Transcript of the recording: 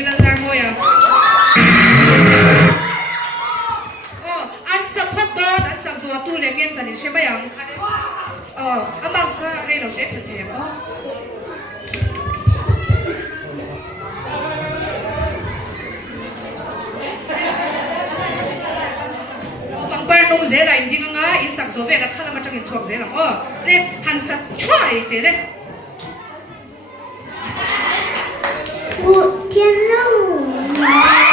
đi là ra ngồi à anh sắp phát đó anh sắp dù tu lên miếng sản sẽ bây giờ anh bảo sao đây đầu tiên thì thế bằng bao nông dễ là đi ngang á in sắp số về là khá là mà trong in chuộc dễ lắm đây hắn sắp chọi thế đấy 我天哪！